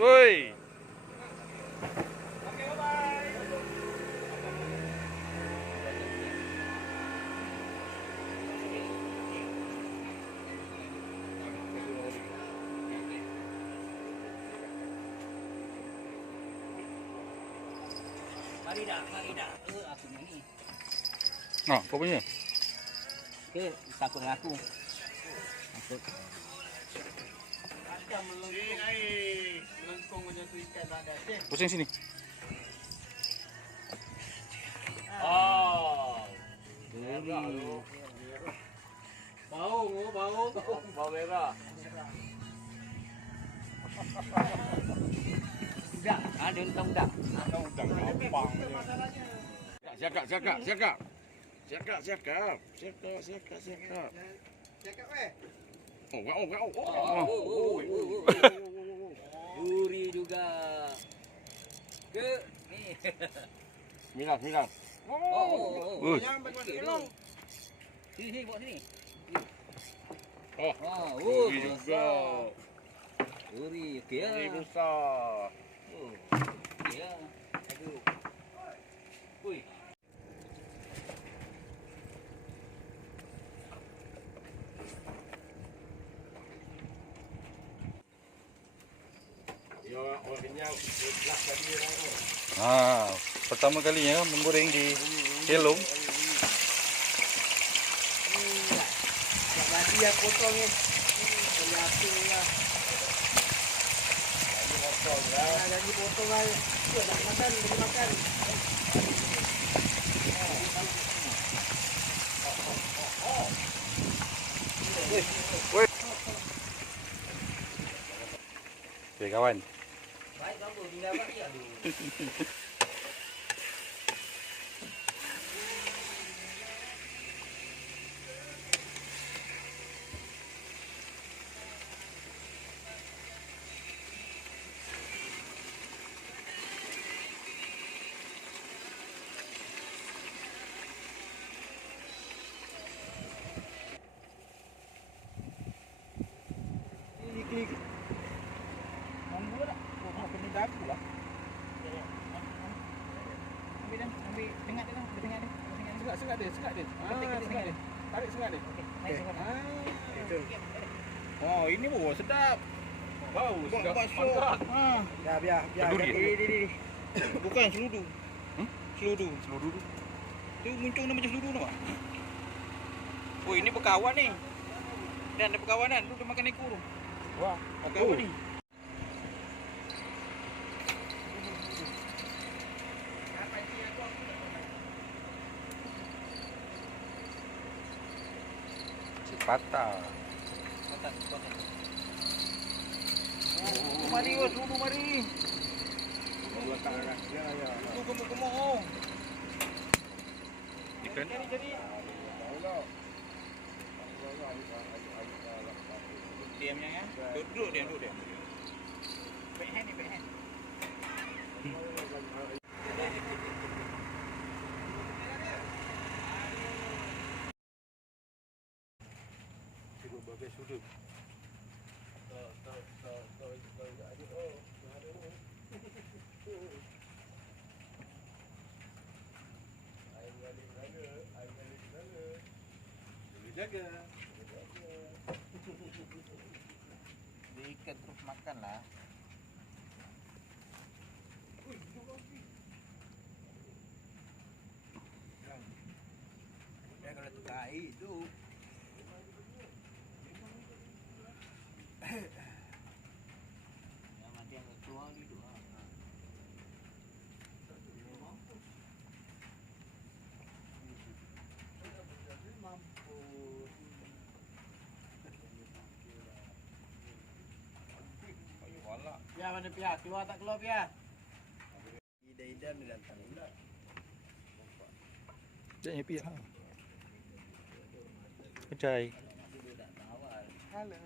Woi. Oke, bye-bye. Mari dah. Aku ni. Nah, kau punya. Okey, takut dengan aku. Takut. Macam melengkung macam tu ikan ada. Pusing sini. Oh. Bau merah. Udah, ada udang. Udang gampang. Siakap. Cakap weh. Duri juga. Ke ni. Sembilan. Oh. Jangan bagi tolong. Sini bawa sini. Oh. Duri juga. Duri, okey ya. Ini besar. Oh. Okey ya. Aduh. Ui. Pertama kalinya menggoreng di helong. Nanti yang potong ni. Terlihatnya lah. Jadi potong lah. Nak makan. Okey kawan. Baik kamu tinggal bagi aduh. Klik. Monggo tak? Oh, kena dagu lah. Ambil tengah dia lah. Sengat dia. Sengat dia. Tarik sengat dia. Okey, naik tengok. Itu. Oh, ini bau sedap. Bau sedap. Biar. Kenduri. Bukan seludu. Seludu. Seluruh. Tu muncul nama macam seludu nampak? Oh, ini berkawan ni. Dan ada perkawanan. Tu dia makan ekor tu. Wah, Berkawan ni. patah. Mari, seludu mari. Tu gemuk-gemuk oh. Ikan. Jadi. Diamnya ya. Duduk dia. Backhand ni. Berbagai sudut. Jaga. Diikat terus makan lah. Ya kalau tukar air tu. Yang mati yang keluar gitu ah. Ya mana pihak? Keluar tak keluar pihak? Ida ni datang pula. Jangan happy ha. Kecai. Halo.